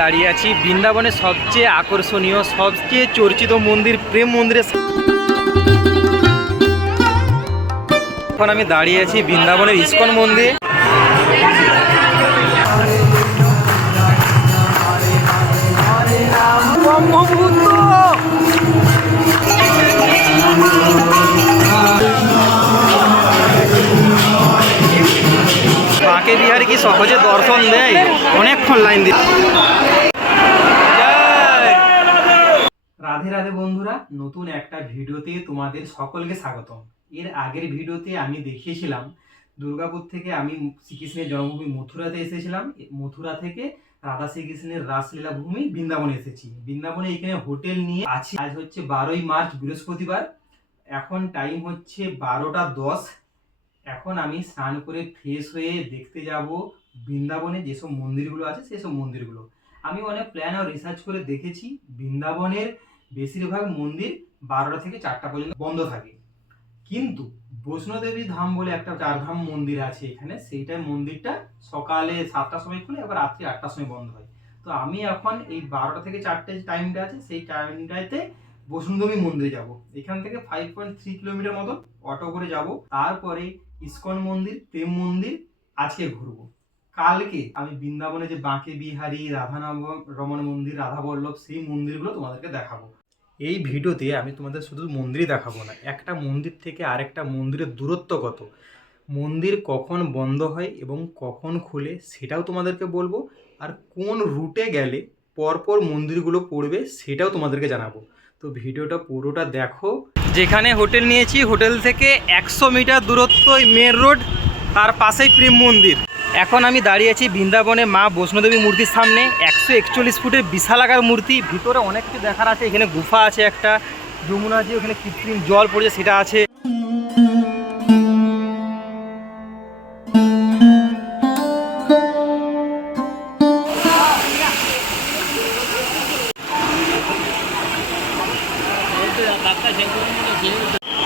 দাঁড়িয়ে আছি বৃন্দাবনের সবচেয়ে আকর্ষণীয় সবচেয়ে চর্চিত মন্দির প্রেম মন্দিরের। এখন আমি দাঁড়িয়ে আছি বৃন্দাবনের ইস্কন মন্দির। বাঁকে বিহারি কি সহজে দর্শন দেয়? অনেকক্ষণ লাইন দিয়ে। রাধে রাধে বন্ধুরা, নতুন একটা ভিডিওতে তোমাদের সকলকে স্বাগতম। এর আগের ভিডিওতে আমি দেখিয়েছিলাম দুর্গাপুর থেকে আমি শ্রীকৃষ্ণের জন্মভূমি মথুরাতে এসেছিলাম। মথুরা থেকে রাধা শ্রীকৃষ্ণের রাসলীলা ভূমি বৃন্দাবনে এসেছি। বৃন্দাবনে এখানে হোটেল নিয়ে আছি। আজ হচ্ছে 12ই মার্চ বৃহস্পতিবার। এখন টাইম হচ্ছে 12টা 10। এখন আমি স্নান করে ফ্রেশ হয়ে দেখতে যাব বৃন্দাবনে যেসব মন্দিরগুলো আছে সেসব মন্দিরগুলো। আমি অনেক প্ল্যান আর রিসার্চ করে দেখেছি বৃন্দাবনের বেশিরভাগ মন্দির 12টা থেকে 4টা পর্যন্ত বন্ধ থাকে, কিন্তু বৈষ্ণোদেবী ধাম বলে একটা 4 ধাম মন্দির আছে এখানে, সেইটাই মন্দিরটা সকালে 7টার সময় খুলে আবার রাত্রি 8টার সময় বন্ধ হয়। তো আমি এখন এই 12টা থেকে 4টে টাইমটা আছে, সেই টাইমটাতে বৈষ্ণোদেবী মন্দিরে যাব। এখান থেকে 5.3 কিলোমিটার মতো অটো করে যাব। তারপরে ইস্কন মন্দির, প্রেম মন্দির আজকে ঘুরবো। কালকে আমি বৃন্দাবনে যে বাঁকে বিহারি, রাধা রমন মন্দির, রাধা বল্লভ, সেই মন্দিরগুলো তোমাদেরকে দেখাবো। এই ভিডিওতে আমি তোমাদের শুধু মন্দিরই দেখাবো না, একটা মন্দির থেকে আরেকটা মন্দিরের দূরত্ব কত, মন্দির কখন বন্ধ হয় এবং কখন খুলে সেটাও তোমাদেরকে বলবো, আর কোন রুটে গেলে পরপর মন্দিরগুলো পড়বে সেটাও তোমাদেরকে জানাবো। তো ভিডিওটা পুরোটা দেখো। যেখানে হোটেল নিয়েছি, হোটেল থেকে 100 মিটার দূরত্ব মেন রোড, তার পাশেই প্রেম মন্দির। এখন আমি দাঁড়িয়ে আছি বৃন্দাবনে মা বৈষ্ণোদেবী মূর্তির সামনে। 141 ফুটের বিশাল আকার মূর্তি, ভিতরে অনেক কিছু দেখার আছে। এখানে গুফা আছে, একটা যমুনা আছে, ওখানে কৃত্রিম জল পড়ছে সেটা আছে।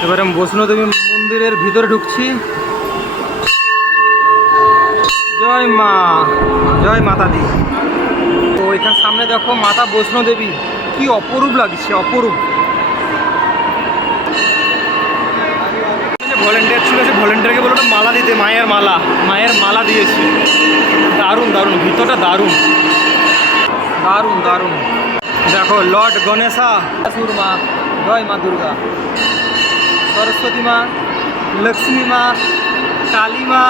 এবারে আমি বৈষ্ণোদেবী মন্দিরের ভিতরে ঢুকছি। জয় মা, জয় মাতা দি। তো এখানে সামনে দেখো মাতা বৈষ্ণোদেবী, কি অপরূপ লাগছে, অপরূপ। ভলেন্টিয়ার ছিল, সে ভলেন্টিয়ারকে বলে মালা দিতে, মায়ের মালা দিয়েছি। দারুণ দারুণ, ভিতরটা দারুণ দারুণ দারুণ। দেখো লর্ড গণেশা, মা, জয় মা দুর্গা, সরস্বতী মা, লক্ষ্মী মা, কালী মা।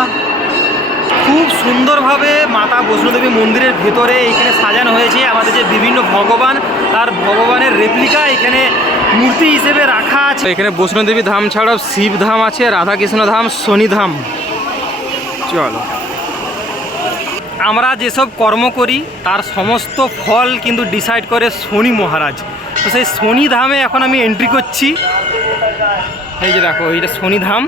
খুব সুন্দরভাবে মাতা বৈষ্ণোদেবী মন্দিরের ভেতরে এখানে সাজানো হয়েছে। আমাদের যে বিভিন্ন ভগবান, তার ভগবানের রেপ্লিকা এখানে মূর্তি হিসেবে রাখা আছে। এখানে বৈষ্ণোদেবী ধাম ছাড়াও শিব ধাম আছে, রাধাকৃষ্ণ ধাম, শনি ধাম। চলো, আমরা যেসব কর্ম করি তার সমস্ত ফল কিন্তু ডিসাইড করে শনি মহারাজ। তো সেই শনি ধামে এখন আমি এন্ট্রি করছি। এই যে দেখো, এইটা শনি ধাম।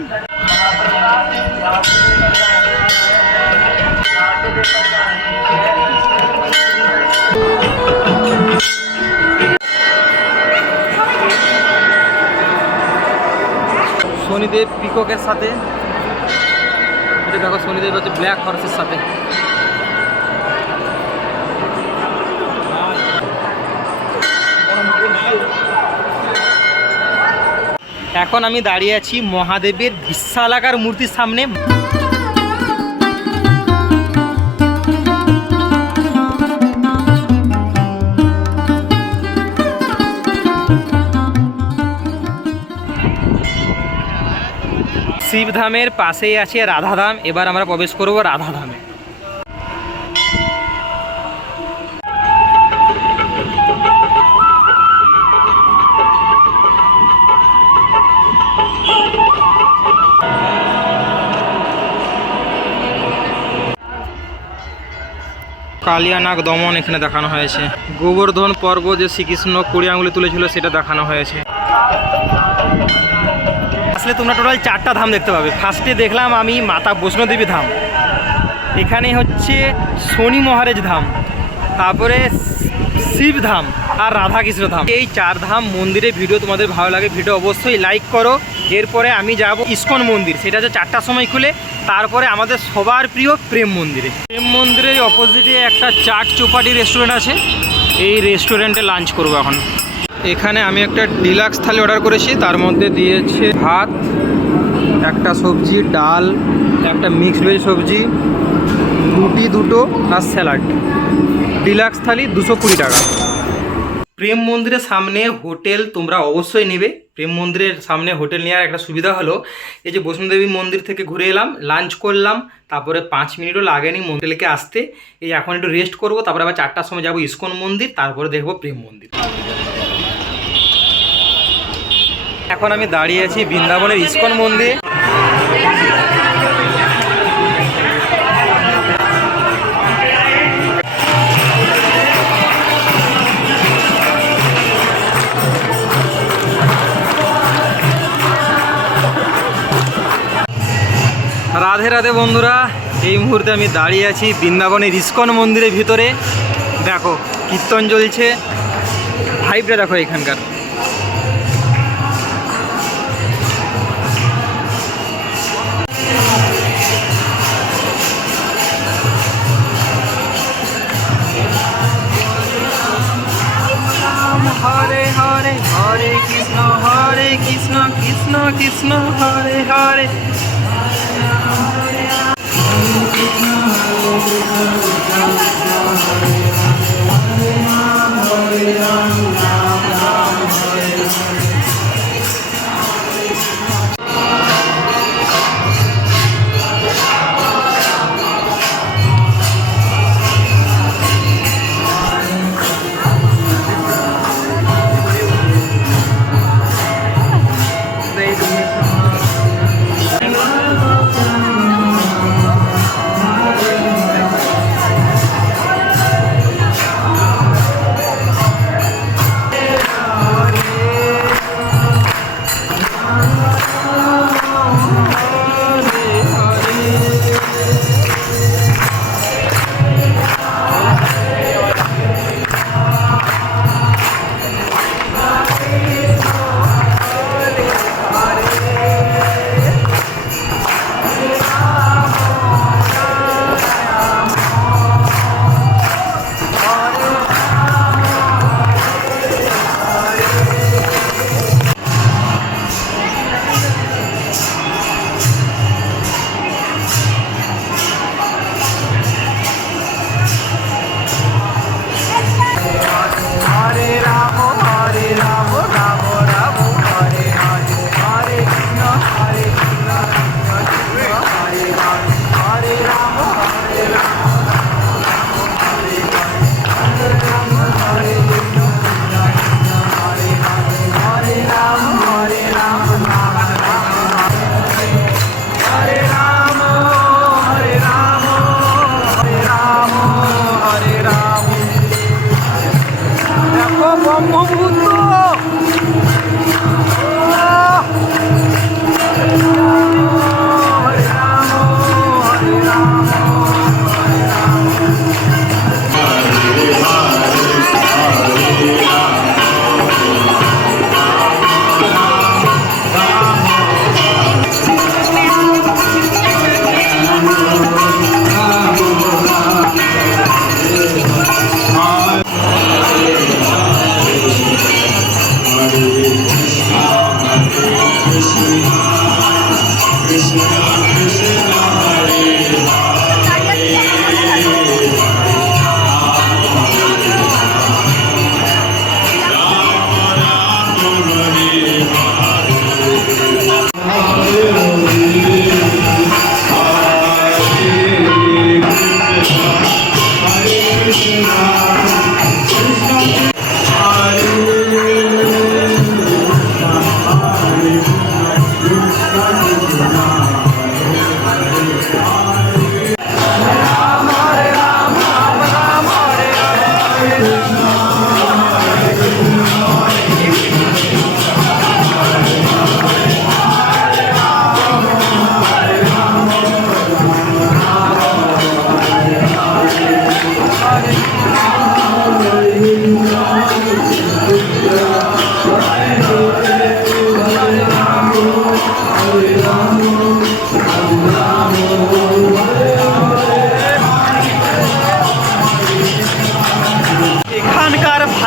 শনিদেব পিককের সাথে, এটা দেখো শনিদেব হচ্ছে ব্ল্যাক হর্সের সাথে। এখন আমি দাঁড়িয়ে আছি মহাদেবের বিশালাকার মূর্তির সামনে। শিবধামের পাশেই আছে রাধাধাম। এবার আমরা প্রবেশ করব রাধাধামে। কালিয়ানাগ দমন এখানে দেখানো হয়েছে। গোবর্ধন পর্ব যে শ্রীকৃষ্ণ 20 আঙুলে তুলেছিল সেটা দেখানো হয়েছে। আসলে তোমরা টোটাল 4টা ধাম দেখতে পাবে। ফার্স্টে দেখলাম আমি মাতা বৈষ্ণোদেবী ধাম, এখানে হচ্ছে শনি মহারাজ ধাম, তারপরে শিব ধাম আর রাধাকৃষ্ণ ধাম। এই 4 ধাম মন্দিরের ভিডিও তোমাদের ভালো লাগে, ভিডিও অবশ্যই লাইক করো এরপরে আমি যাব ইসকন মন্দির, সেটা হচ্ছে 4টার সময় খুলে। তারপরে আমাদের সবার প্রিয় প্রেম মন্দিরে। প্রেম মন্দিরের অপোজিটে একটা চাট চৌপাটি রেস্টুরেন্ট আছে, এই রেস্টুরেন্টে লাঞ্চ করবো এখন। এখানে আমি একটা ডিলাক্স থালি অর্ডার করেছি, তার মধ্যে দিয়েছে ভাত, একটা সবজি, ডাল, একটা মিক্সড ভেজ সবজি, রুটি দুটো আর স্যালাড। ডিলাক্স থালি 220 টাকা। প্রেম মন্দিরের সামনে হোটেল তোমরা অবশ্যই নেবে। প্রেম মন্দিরের সামনে হোটেল নেওয়ার একটা সুবিধা হলো, এই যে বৈষ্ণোদেবী মন্দির থেকে ঘুরে এলাম, লাঞ্চ করলাম, তারপরে 5 মিনিটও লাগেনি হোটেলকে আসতে। এই এখন একটু রেস্ট করবো, তারপরে আবার 4টার সময় যাবো ইসকন মন্দির, তারপরে দেখবো প্রেম মন্দির। এখন আমি দাঁড়িয়ে আছি বৃন্দাবনের ইসকন মন্দির। রাধে রাধে বন্ধুরা, এই মুহূর্তে আমি দাঁড়িয়ে আছি বৃন্দাবনের ইসকন মন্দিরের ভিতরে। দেখো কীর্তন চলছে, ভাইবটা দেখো এখানকার। হরে হরে হরে কৃষ্ণ কৃষ্ণ কৃষ্ণ হরে হরে।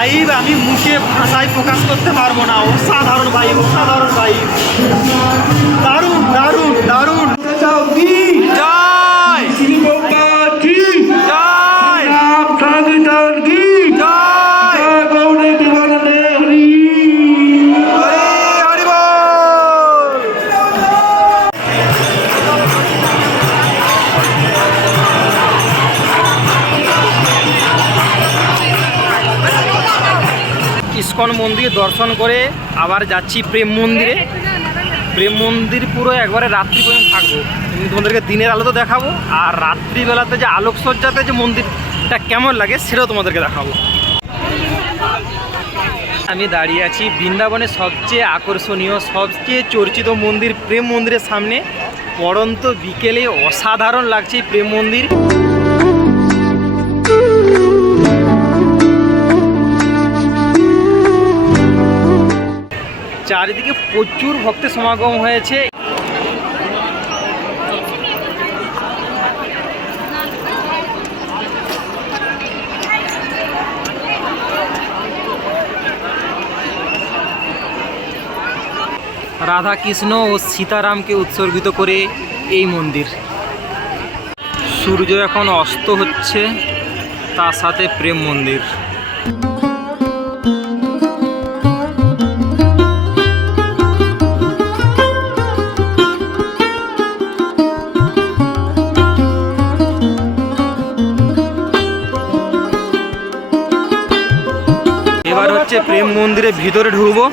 ভাইব আমি মুখে ভাষায় প্রকাশ করতে পারবো না। অসাধারণ ভাইব, অসাধারণ ভাইব, দারুণ দারুণ দারুণ। জয় ইস্কন মন্দির দর্শন করে আবার যাচ্ছি প্রেম মন্দিরে। প্রেম মন্দির পুরো একবারে রাত্রি পর্যন্ত থাকবো, তোমাদেরকে দিনের আলো তো দেখাবো, আর রাত্রিবেলাতে যে আলোকসজ্জাতে যে মন্দিরটা কেমন লাগে সেটাও তোমাদেরকে দেখাবো। আমি দাঁড়িয়ে আছি বৃন্দাবনের সবচেয়ে আকর্ষণীয়, সবচেয়ে চর্চিত মন্দির প্রেম মন্দিরের সামনে। পড়ন্ত বিকেলে অসাধারণ লাগছে এই প্রেম মন্দির। চারিদিকে প্রচুর ভক্তের সমাগম হয়েছে। রাধা কৃষ্ণ ও সীতারামকে উৎসর্গিত করে এই মন্দির। সূর্য এখন অস্ত হচ্ছে, তার সাথে প্রেম মন্দির। এবার হচ্ছে প্রেম মন্দিরের ভিতরে ঢুকবো।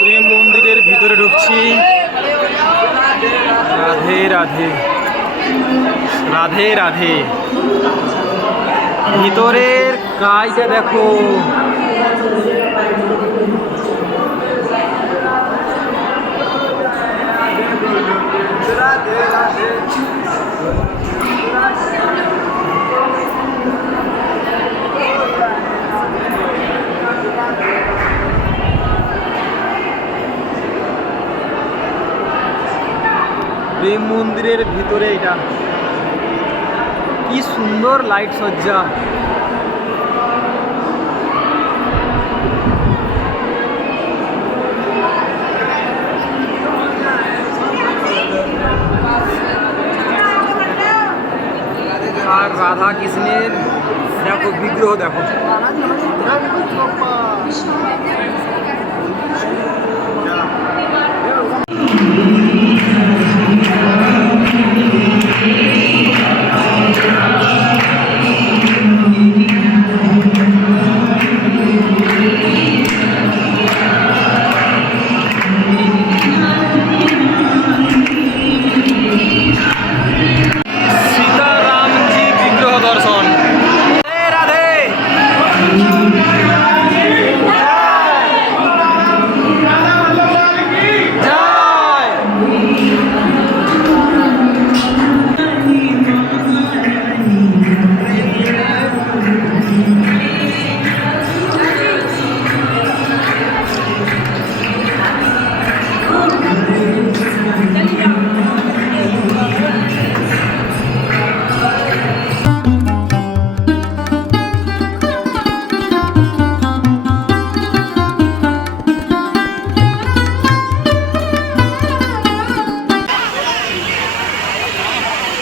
প্রেম মন্দিরের ভিতরে ঢুকছি। রাধে রাধে রাধে রাধে। ভিতরের কাজটা দেখো, প্রেম মন্দিরের ভিতরে এটা কি সুন্দর লাইট সজ্জা। আর রাধা কৃষ্ণের দেখো বিগ্রহ দেখো।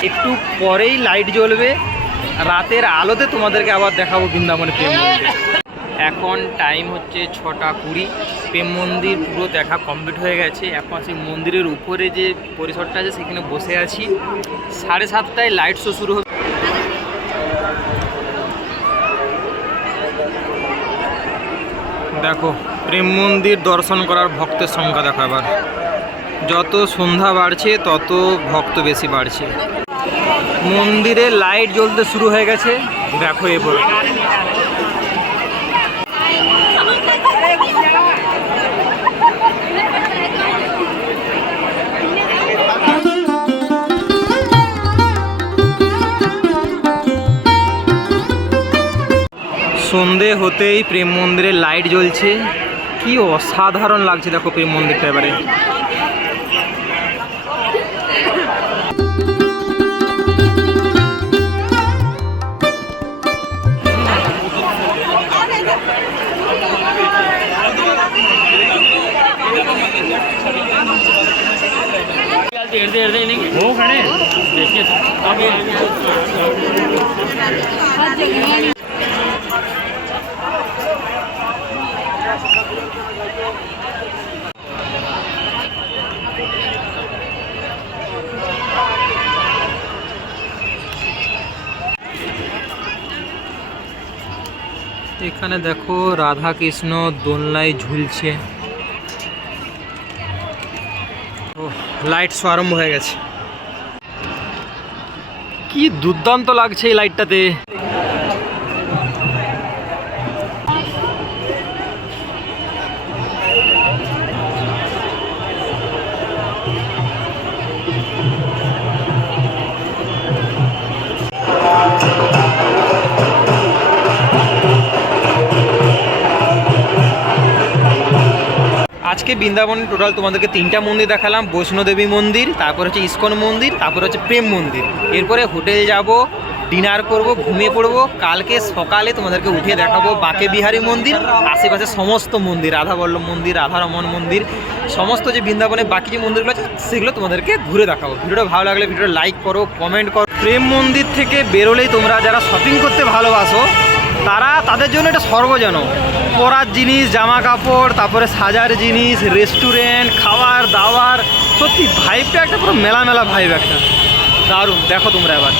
একটু পরেই লাইট জ্বলবে, রাতের আলোতে তোমাদেরকে আবার দেখাবো বৃন্দাবনের প্রেম মন্দির। এখন টাইম হচ্ছে 6:20। প্রেম মন্দির পুরো দেখা কমপ্লিট হয়ে গেছে। এখন সেই মন্দিরের উপরে যে পরিসরটা আছে সেখানে বসে আছি। 7:30টায় লাইট শো শুরু হবে। দেখো প্রেম মন্দির দর্শন করার ভক্তের সংখ্যা দেখো। এবার যত সন্ধ্যা বাড়ছে তত ভক্ত বেশি বাড়ছে। মন্দিরে লাইট জ্বলতে শুরু হয়ে গেছে দেখো। এবার সন্ধে হতেই প্রেম মন্দিরে লাইট জ্বলছে। কি অসাধারণ লাগছে দেখো প্রেম মন্দিরটা। এবারে वो खड़े देखिए आगे এখানে দেখো রাধা কৃষ্ণ দোলনায় ঝুলছে। লাইট শো আরম্ভ হয়ে গেছে। কি দুর্দান্ত লাগছে এই লাইটটাতে। আজকে বৃন্দাবনে টোটাল তোমাদেরকে 3টা মন্দির দেখালাম। বৈষ্ণোদেবী মন্দির, তারপর হচ্ছে ইস্কন মন্দির, তারপর হচ্ছে প্রেম মন্দির। এরপরে হোটেল যাব, ডিনার করব, ঘুমিয়ে পড়বো। কালকে সকালে তোমাদেরকে উঠে দেখাবো বাঁকে বিহারী মন্দির, আশেপাশে সমস্ত মন্দির, রাধাবল্লভ মন্দির, রাধারমন মন্দির, সমস্ত যে বৃন্দাবনে বাকি যে মন্দিরগুলো আছে সেগুলো তোমাদেরকে ঘুরে দেখাবো। ভিডিওটা ভালো লাগলে ভিডিওটা লাইক করো, কমেন্ট করো। প্রেম মন্দির থেকে বেরোলেই তোমরা যারা শপিং করতে ভালোবাসো তাদের জন্য এটা সর্বজন। পরার জিনিস, জামা কাপড়, তারপরে সাজার জিনিস, রেস্টুরেন্ট, খাবার দাবার, সত্যি ভাইবটা একটা পুরো মেলা মেলা ভাইব একটা দারুণ। দেখো তোমরা এবার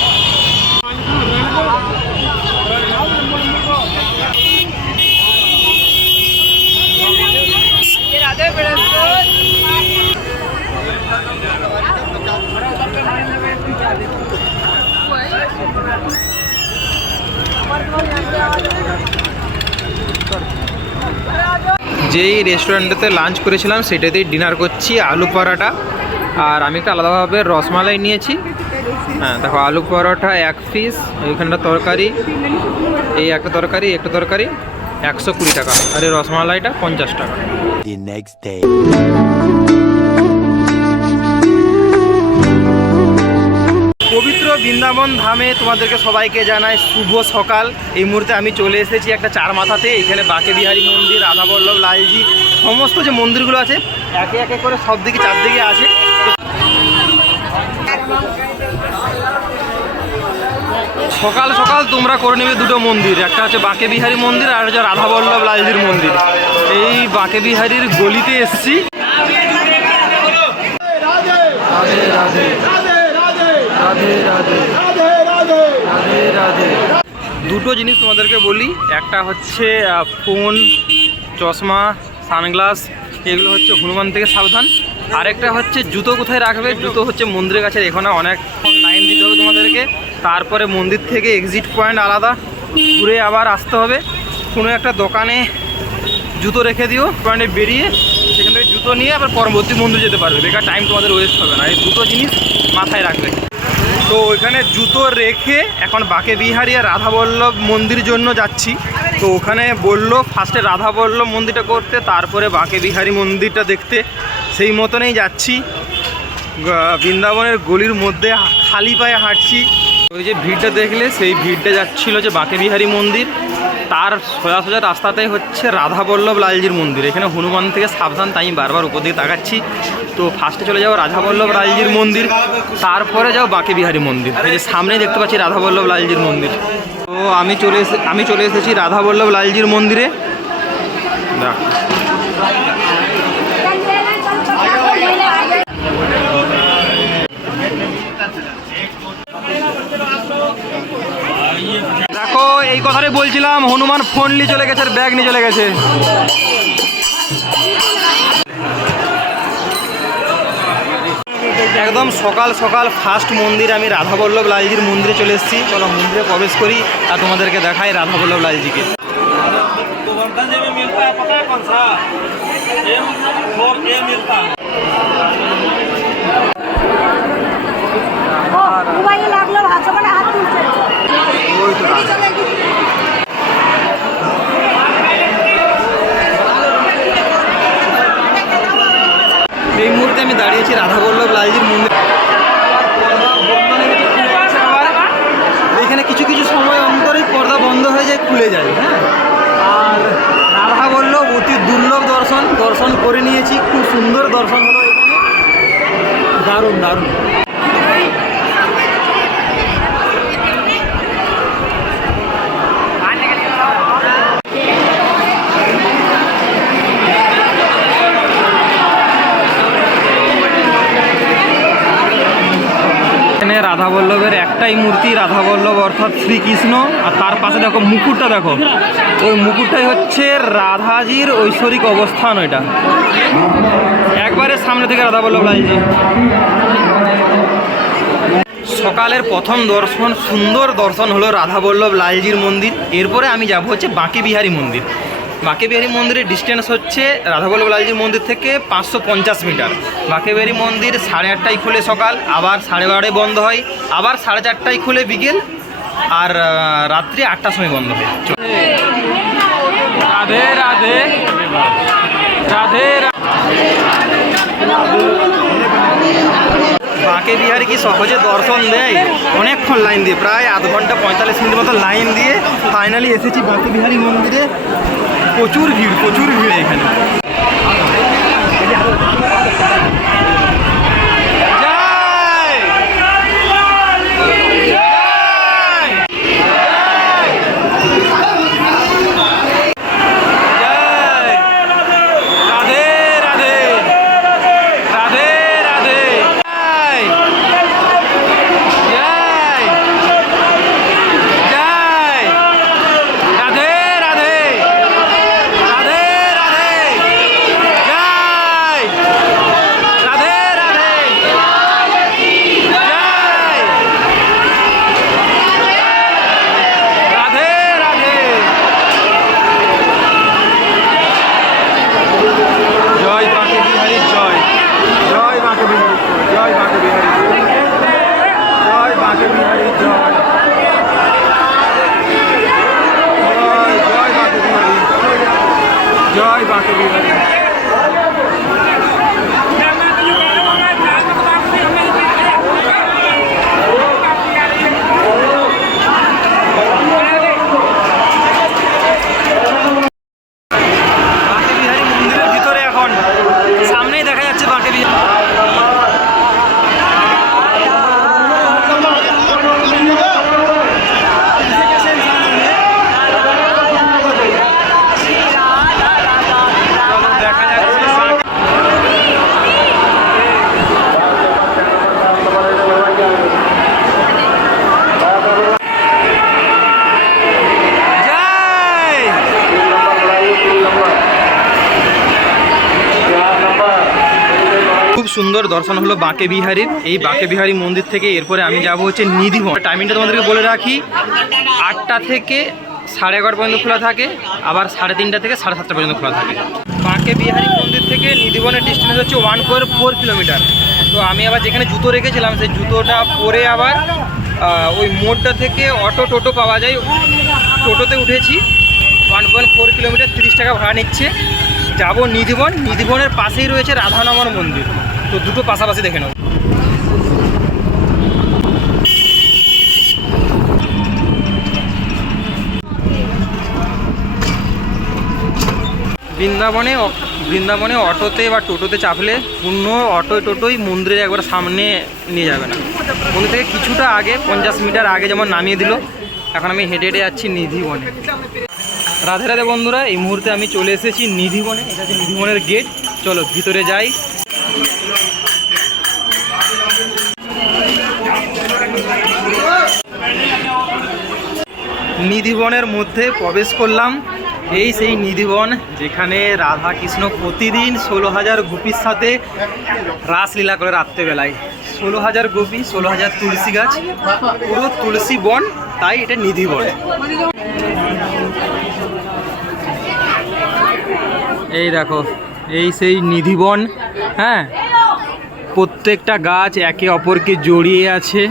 যেই রেস্টুরেন্টটাতে লাঞ্চ করেছিলাম সেটাতেই ডিনার করছি, আলু পরোটা। আর আমি একটা আলাদাভাবে রসমালাই নিয়েছি। হ্যাঁ দেখো, আলু পরোটা 1 পিস, এইখানটা তরকারি, এই একটা তরকারি, 120 টাকা। আর এই রসমালাইটা 50 টাকা। পবিত্র বৃন্দাবন ধামে তোমাদেরকে সবাইকে জানাই শুভ সকাল। এই মুহূর্তে আমি চলে এসেছি একটা চার মাথাতে। এখানে বাঁকে বিহারী মন্দির, রাধাবল্লভ লালজি, সমস্ত যে মন্দিরগুলো আছে একে একে করে সব দিকে চারদিকে আছে। সকাল সকাল তোমরা করে নেবে দুটো মন্দির, একটা হচ্ছে বাঁকে বিহারী মন্দির আর হচ্ছে রাধাবল্লভ লালজির মন্দির। এই বাঁকে বিহারীর গলিতে এসছি। দুটো জিনিস তোমাদেরকে বলি, একটা হচ্ছে ফোন, চশমা, সানগ্লাস, এগুলো হচ্ছে হনুমান থেকে সাবধান। আরেকটা হচ্ছে জুতো কোথায় রাখবে, জুতো হচ্ছে মন্দিরের কাছে। এখানে অনেকক্ষণ লাইন দিতে হবে তোমাদেরকে। তারপরে মন্দির থেকে এক্সিট পয়েন্ট আলাদা, ঘুরে আবার আসতে হবে। কোনো একটা দোকানে জুতো রেখে দিও, পয়েন্টে বেরিয়ে সেখান থেকে জুতো নিয়ে আবার পরবর্তী মন্দির যেতে পারবে। বেকার টাইম তোমাদের ওয়েস্ট হবে না। এই দুটো জিনিস মাথায় রাখবে। তো ওইখানে জুতো রেখে এখন বাঁকে বিহারী আর রাধাবল্লভ মন্দির জন্য যাচ্ছি। তো ওখানে বললো ফার্স্টে রাধাবল্লভ মন্দিরটা করতে, তারপরে বাঁকে বিহারী মন্দিরটা দেখতে। সেই মতনই যাচ্ছি। বৃন্দাবনের গলির মধ্যে খালি পায়ে হাঁটছি। ওই যে ভিড়টা দেখলে সেই ভিড়টা যাচ্ছিল যে বাঁকে বিহারী মন্দির, তার সোজা সোজা রাস্তাতেই হচ্ছে রাধাবল্লভ লালজির মন্দির। এখানে হনুমান থেকে সাবধান, তাই বারবার উপর দিকে তাকাচ্ছি। তো ফার্স্টে চলে যাও রাধাবল্লভ লালজির মন্দির, তারপরে যাও বাঁকে বিহারী মন্দির। এই যে সামনেই দেখতে পাচ্ছি রাধাবল্লভ লালজির মন্দির। তো আমি চলে এসেছি রাধাবল্লভ লালজির মন্দিরে। দেখ দেখো, এই কথাটাই বলছিলাম, হনুমান ফোন নিয়ে চলে গেছে আর ব্যাগ নিয়ে চলে গেছে। একদম সকাল সকাল ফার্স্ট মন্দির আমি রাধাবল্লভ লালজির মন্দিরে চলে এসেছি। চলো মন্দিরে প্রবেশ করি আর তোমাদেরকে দেখাই রাধাবল্লভ লালজিকে। এই মুহূর্তে আমি দাঁড়িয়েছি রাধাবল্লভ লালজির মন্দির। এখানে কিছু কিছু সময় অন্তরেই পর্দা বন্ধ হয়ে যায়, খুলে যায়। হ্যাঁ, আর রাধাবল্লভ অতি দুর্লভ দর্শন করে নিয়েছি। খুব সুন্দর দর্শন হলো এখানে। দারুণ দারুণ। এখানে রাধা বল্লভের একটাই মূর্তি, রাধা বল্লভ অর্থাৎ শ্রীকৃষ্ণ, আর তার পাশে দেখো মুকুটটা, দেখো ওই মুকুটটাই হচ্ছে রাধাজির ঐশ্বরিক অবস্থান। ওইটা একবারে সামনে থেকে রাধা বল্লভ লালজি। সকালের প্রথম দর্শন, সুন্দর দর্শন হলো রাধা বল্লভ লালজির মন্দির। এরপরে আমি যাব হচ্ছে বাঁকে বিহারী মন্দির। বাঁকে বিহারী মন্দিরের ডিস্টেন্স হচ্ছে রাধা বল্লভ লালজির মন্দির থেকে 550 মিটার। বাঁকে বিহারী মন্দির 8:30টায় খুলে সকাল, আবার 12:30টায় বন্ধ হয়, আবার 4:30টায় খুলে বিকেল, আর রাত্রি 8টার সময় বন্ধ হয়। রাধে রাধে রাধে। বাঁকে বিহারি কি সহজে দর্শন দেয়? অনেকক্ষণ লাইন দিয়ে, প্রায় আধ ঘন্টা 45 মিনিট মতো লাইন দিয়ে ফাইনালি এসেছি বাঁকে বিহারি মন্দিরে। প্রচুর ভিড় এখানে। জয় বাঁকে বিহারী। মন্দিরের ভিতরে এখন সামনেই দেখা যাচ্ছে বাঁকে বিহারী। খুব সুন্দর দর্শন হলো বাঁকে বিহারীর। এই বাঁকে বিহারী মন্দির থেকে এরপরে আমি যাব হচ্ছে নিধিবন। টাইমিংটা তোমাদেরকে বলে রাখি, 8টা থেকে 11:30 পর্যন্ত খোলা থাকে, আবার 3:30 থেকে 7:30 পর্যন্ত খোলা থাকে। বাঁকে বিহারী মন্দির থেকে নিধিবনের ডিস্টেন্স হচ্ছে 1.4 কিলোমিটার। তো আমি আবার যেখানে জুতো রেখেছিলাম সেই জুতোটা পরে আবার ওই মোড়টা থেকে অটো টোটো পাওয়া যায়, টোটোতে উঠেছি। 1.4 কিলোমিটার, 30 টাকা ভাড়া নিচ্ছে। যাব নিধিবন। নিধিবনের পাশেই রয়েছে রাধানগর মন্দির, তো দুটো পাশাপাশি দেখে নেব। বৃন্দাবনে অটোতে বা টোটোতে চাপলে পূর্ণ টোটোই মন্দিরের একবার সামনে নিয়ে যাবে না। মন্দির থেকে কিছুটা আগে 50 মিটার আগে যেমন নামিয়ে দিল। এখন আমি হেঁটে যাচ্ছি নিধিবনে। রাধে রাধে বন্ধুরা, এই মুহূর্তে আমি চলে এসেছি নিধিবনে। এটা হচ্ছে নিধিবনের গেট। চলো ভিতরে যাই। নিধিবনের মধ্যে প্রবেশ করলাম। এই সেই নিধিবন যেখানে রাধা কৃষ্ণ প্রতিদিন 16,000 গোপীর সাথে রাসলীলা করে রাত্রেবেলায়। 16,000 গোপী, 16,000 তুলসী গাছ, পুরো তুলসী বন, তাই এটা নিধিবন। এই দেখো, এই সেই নিধিবন। হ্যাঁ, প্রত্যেকটা গাছ একে অপরকে জড়িয়ে আছে।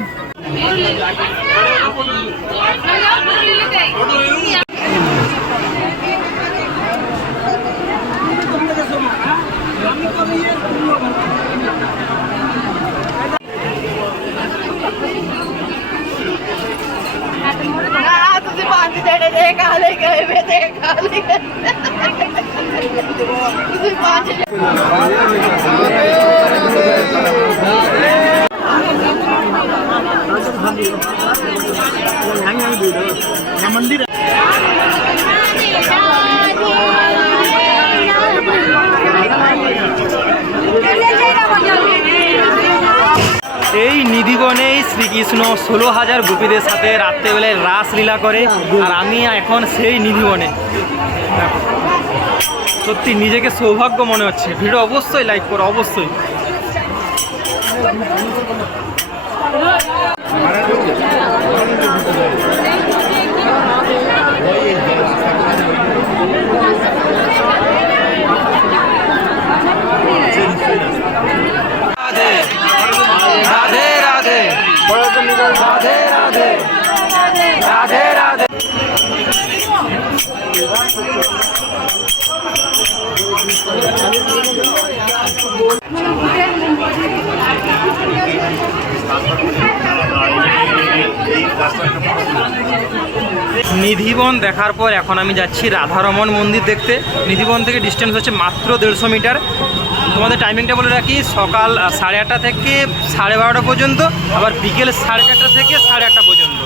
ਤੁਸੀਂ 5 ਜਿਹੜੇ এই নিধিবনেই শ্রীকৃষ্ণ 16,000 গোপীদের সাথে রাত্রেবেলায় রাসলীলা করে, আর আমি এখন সেই নিধিবনে। সত্যি নিজেকে সৌভাগ্য মনে হচ্ছে। ভিডিও অবশ্যই লাইক করো, অবশ্যই। রাধে রাধে রাধে রাধে রাধে রাধে। নিধিবন দেখার পর এখন আমি যাচ্ছি রাধারমণ মন্দির দেখতে। নিধিবন থেকে ডিস্টেন্স হচ্ছে মাত্র 150 মিটার। তোমাদের টাইমিংটা বলে রাখি, সকাল 8:30 থেকে 12:30 পর্যন্ত, আবার বিকেল 4:30 থেকে 8:30 পর্যন্ত।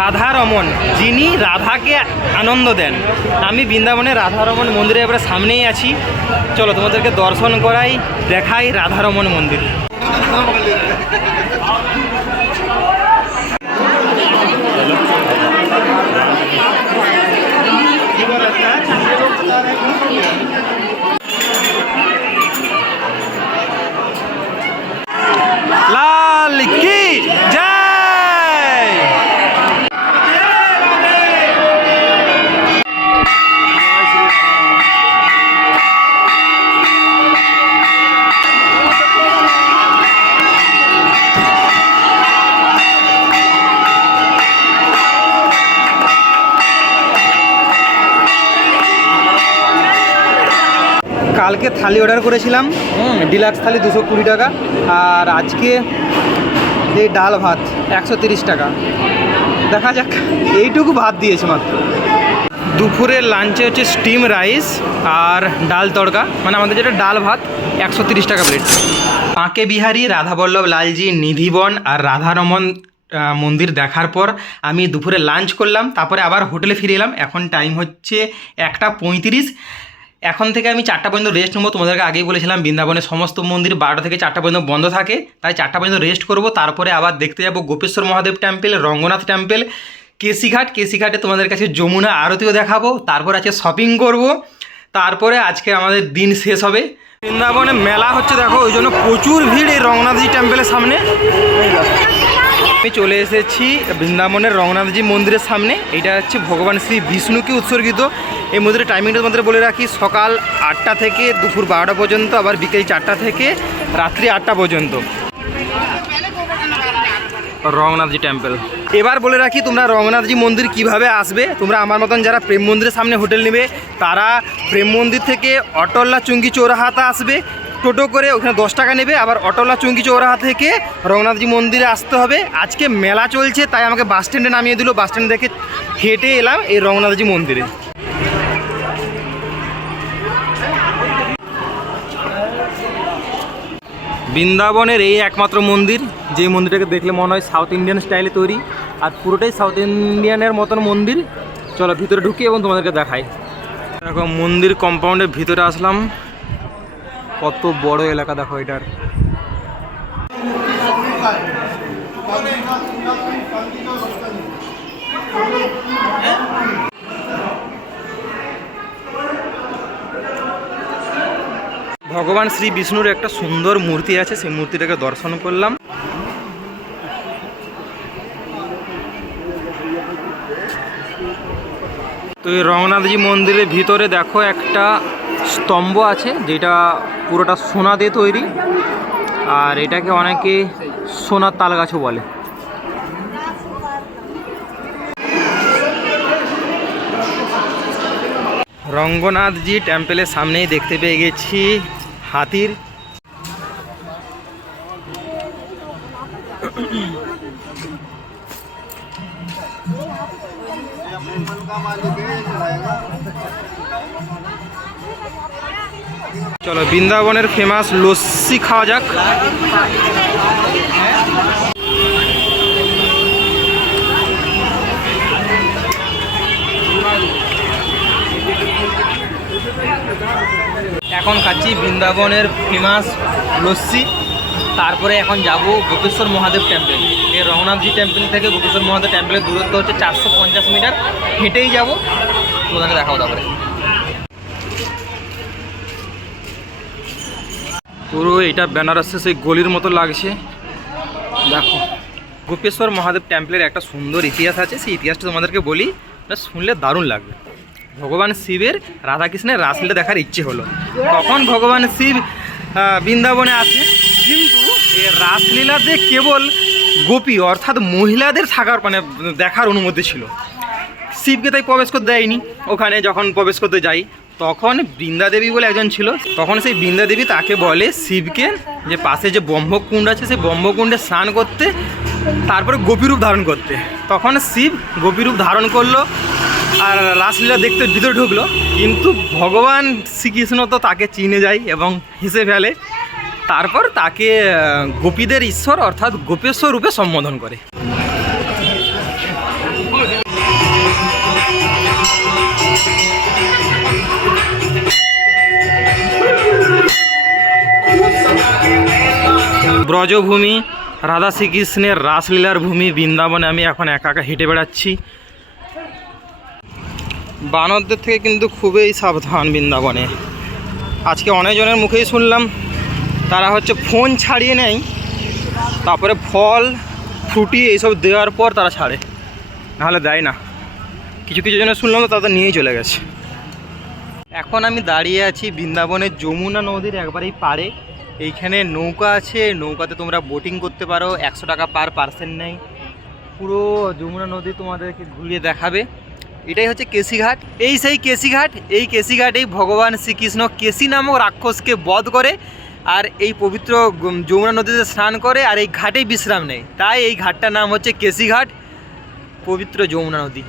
রাধারমণ, যিনি রাধাকে আনন্দ দেন। আমি বৃন্দাবনে রাধারমণ মন্দিরে এবারে সামনেই আছি। চলো তোমাদেরকে দর্শন করাই, দেখাই রাধারমণ মন্দির। লাল কি জয়। কালকে থালি অর্ডার করেছিলাম, ডিলাক্স থালি 220 টাকা, আর আজকে এই ডাল ভাত 130 টাকা। দেখা যাক, এইটুকু ভাত দিয়েছে মাত্র। দুপুরের লাঞ্চে হচ্ছে স্টিম রাইস আর ডাল তড়কা, মানে আমাদের যেটা ডাল ভাত 130 টাকা প্লেট। বাঁকে বিহারী, রাধাবল্লভ লালজি, নিধিবন আর রাধারমণ মন্দির দেখার পর আমি দুপুরে লাঞ্চ করলাম, তারপরে আবার হোটেলে ফিরে এলাম। এখন টাইম হচ্ছে 1:35। এখন থেকে আমি 4টা পর্যন্ত রেস্ট নেবো। তোমাদেরকে আগেই বলেছিলাম বৃন্দাবনের সমস্ত মন্দির 12টা থেকে 4টা পর্যন্ত বন্ধ থাকে, তাই 4টা পর্যন্ত রেস্ট করব। তারপরে আবার দেখতে যাব গোপেশ্বর মহাদেব টেম্পল, রঙ্গনাথ টেম্পল, কেসিঘাট। কেসিঘাটে তোমাদের কাছে যমুনা আরতিও দেখাবো। তারপর আছে শপিং করব। তারপরে আজকে আমাদের দিন শেষ হবে। বৃন্দাবনে মেলা হচ্ছে দেখো, ওই জন্য প্রচুর ভিড় এই রঙ্গনাথজি টেম্পলের সামনে। আমি চলে এসেছি বৃন্দাবনের রঙ্গনাথজি মন্দিরের সামনে। এটা হচ্ছে ভগবান শ্রী বিষ্ণুকে উৎসর্গিত। এই মন্দিরের টাইমিংটা তোমাদের বলে রাখি, সকাল 8টা থেকে দুপুর 12টা পর্যন্ত, আবার বিকেল 4টা থেকে রাত্রি 8টা পর্যন্ত। রঙ্গনাথজি টেম্পল। এবার বলে রাখি, তোমরা রঙ্গনাথজি মন্দির কিভাবে আসবে। তোমরা আমার মতন যারা প্রেম মন্দিরের সামনে হোটেল নেবে, তারা প্রেম মন্দির থেকে অটল্লা চুঙ্গি চৌরাহাতে আসবে টোটো করে, ওখানে 10 টাকা নেবে। আবার অটল্লা চুঙ্গি চৌরাহা থেকে রঙ্গনাথজি মন্দিরে আসতে হবে। আজকে মেলা চলছে, তাই আমাকে বাস স্ট্যান্ডে নামিয়ে দিল। বাস স্ট্যান্ড থেকে হেঁটে এলাম এই রঙ্গনাথজি মন্দিরে। বৃন্দাবনের এই একমাত্র মন্দির, যে মন্দিরটাকে দেখলে মনে হয় সাউথ ইন্ডিয়ান স্টাইলে তৈরি, আর পুরোটাই সাউথ ইন্ডিয়ানের মতন মন্দির। চলো ভিতরে ঢুকি এবং তোমাদেরকে দেখাই। দেখো মন্দির কম্পাউন্ডের ভিতরে আসলাম, কত বড় এলাকা দেখো এটার। ভগবান শ্রী বিষ্ণুর একটা সুন্দর মূর্তি আছে, সেই মূর্তিটাকে দর্শন করলাম। তো এই রঙ্গনাথজি মন্দিরের ভিতরে দেখো একটা স্তম্ভ আছে, যেটা পুরোটা সোনা দিয়ে তৈরি, আর এটাকে অনেকে সোনার তাল গাছও বলে। রঙ্গনাথজি টেম্পলের সামনেই দেখতে পেয়ে গেছি হাতির। চলো বৃন্দাবনের ফেমাস লস্যি খাওয়া যাক। এখন খাচ্ছি বৃন্দাবনের ফেমাস লস্যি। তারপরে এখন যাব গোপেশ্বর মহাদেব টেম্পল। এই রঘুনাথজি টেম্পল থেকে গোপেশ্বর মহাদেব টেম্পলের দূরত্ব হচ্ছে 450 মিটার। হেঁটেই যাব, তোমাদেরকে দেখাবো। তারপরে পুরো এটা বেনারসে সেই গলির মতো লাগছে। দেখো গোপেশ্বর মহাদেব টেম্পলের একটা সুন্দর ইতিহাস আছে, সেই ইতিহাসটা তোমাদেরকে বলি, এটা শুনলে দারুণ লাগবে। ভগবান শিবের রাধাকৃষ্ণের রাসলীলা দেখার ইচ্ছে হলো। তখন ভগবান শিব বৃন্দাবনে আসে, কিন্তু এই রাসলীলাতে কেবল গোপী অর্থাৎ মহিলাদের থাকার মানে দেখার অনুমতি ছিল। শিবকে তাই প্রবেশ করতে দেয়নি। ওখানে যখন প্রবেশ করতে যাই তখন বৃন্দাদেবী বলে একজন ছিল, তখন সেই বৃন্দাদেবী তাকে বলে শিবকে যে পাশে যে ব্রহ্মকুণ্ড আছে সেই ব্রহ্মকুণ্ডে স্নান করতে, তারপরে গোপীরূপ ধারণ করতে। তখন শিব গোপীরূপ ধারণ করলো আর রাসলীলা দেখতে ভিতরে ঢুকলো, কিন্তু ভগবান শ্রীকৃষ্ণ তো তাকে চিনে যায় এবং হেসে ফেলে। তারপর তাকে গোপীদের ঈশ্বর অর্থাৎ গোপেশ্বর রূপে সম্বোধন করে। ব্রজভূমি, রাধা শ্রীকৃষ্ণের রাসলীলার ভূমি বৃন্দাবনে আমি এখন একা একা হেঁটে বেড়াচ্ছি। বানরদের থেকে কিন্তু খুবই সাবধান বৃন্দাবনে। আজকে অনেকজনের মুখেই শুনলাম তারা হচ্ছে ফোন ছাড়িয়ে নেয়, তারপরে ফল ফ্রুটি এইসব দেওয়ার পর তারা ছাড়ে, নাহলে দেয় না। কিছু কিছু জনের শুনলাম তো তাদের নিয়েই চলে গেছে। এখন আমি দাঁড়িয়ে আছি বৃন্দাবনের যমুনা নদীর একবারেই পাড়ে। এইখানে নৌকা আছে, নৌকাতে তোমরা বোটিং করতে পারো, 100 টাকা পার পার্সন নেই। পুরো যমুনা নদী তোমাদেরকে ঘুরিয়ে দেখাবে। এটাই হচ্ছে কেশিঘাট। এই সেই কেশিঘাট, এই কেশিঘাটেই ভগবান শ্রীকৃষ্ণ কেশি নামক রাক্ষসকে বধ করে আর এই পবিত্র যমুনা নদীতে স্নান করে আর এই ঘাটেই বিশ্রাম নেয়। তাই এই ঘাটটার নাম হচ্ছে কেশিঘাট, পবিত্র যমুনা নদী।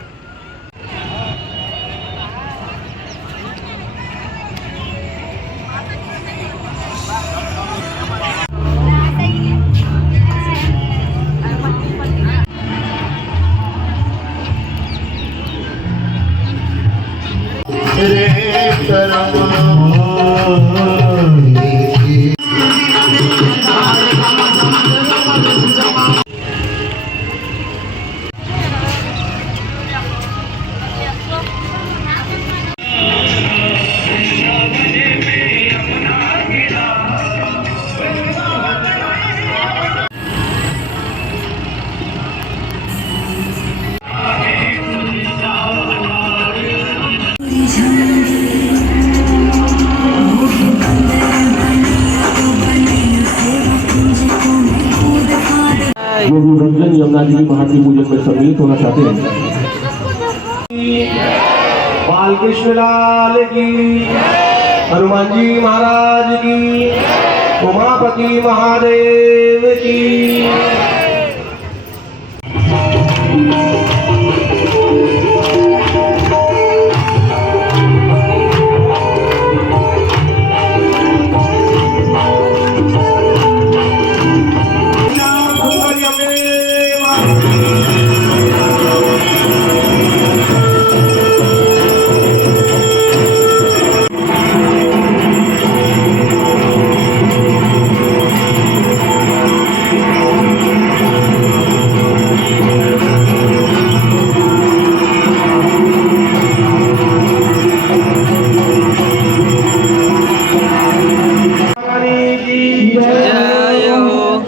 जो भी रंजन यमुना जी महाजी पूजन में सम्मिलित होना चाहते हैं। बालकृष्ण लाल की, हनुमान जी महाराज की, उमापति महादेव की।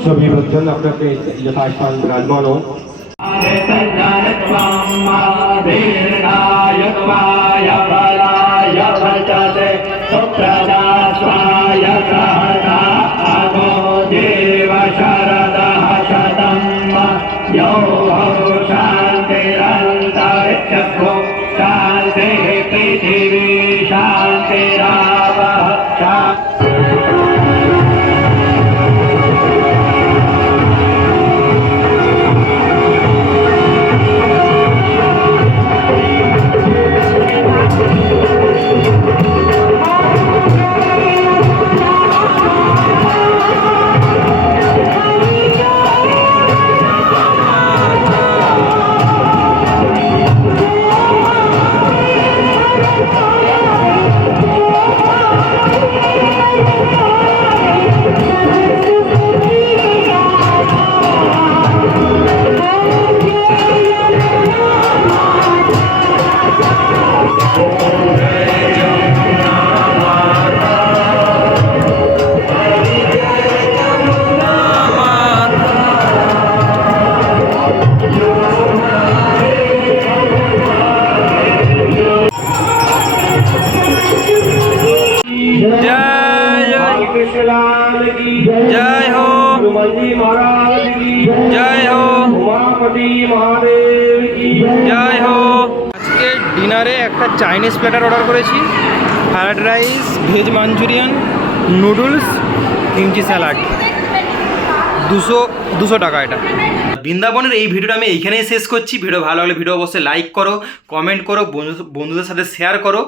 सभी भक्तजन अपने अपने यथास्थान विराजमान हो। ডিনারে একটা চাইনিজ প্ল্যাটার অর্ডার করেছি, fried rice, veg Manchurian, noodles, kimchi salad, 200 টাকা এটা। বৃন্দাবনের এই ভিডিওটা আমি এইখানেই শেষ করছি। ভিডিও ভালো লাগলে ভিডিও অবশ্যই লাইক করো, কমেন্ট করো, বন্ধুদের সাথে শেয়ার করো।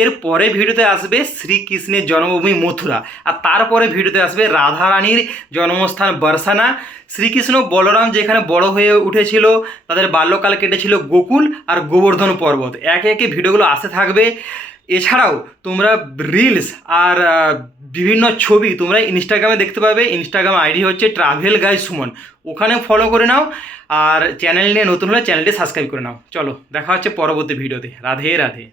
এর পরে ভিডিওতে আসবে শ্রীকৃষ্ণের জন্মভূমি মথুরা, আর তারপরে ভিডিওতে আসবে রাধারানীর জন্মস্থান বর্ষানা। শ্রীকৃষ্ণ বলরাম যেখানে বড় হয়ে উঠেছিল, তাদের বাল্যকাল কেটেছিল গোকুল আর গোবর্ধন পর্বত। একে একে ভিডিওগুলো আসতে থাকবে। এছাড়াও তোমরা রিলস আর বিভিন্ন ছবি তোমরা ইনস্টাগ্রামে দেখতে পাবে। ইনস্টাগ্রাম আইডি হচ্ছে ট্রাভেল গাইড সুমন, ওখানে ফলো করে নাও। আর চ্যানেল নিয়ে নতুন হলে চ্যানেলটি সাবস্ক্রাইব করে নাও। চলো দেখা হচ্ছে পরবর্তী ভিডিওতে। রাধে রাধে।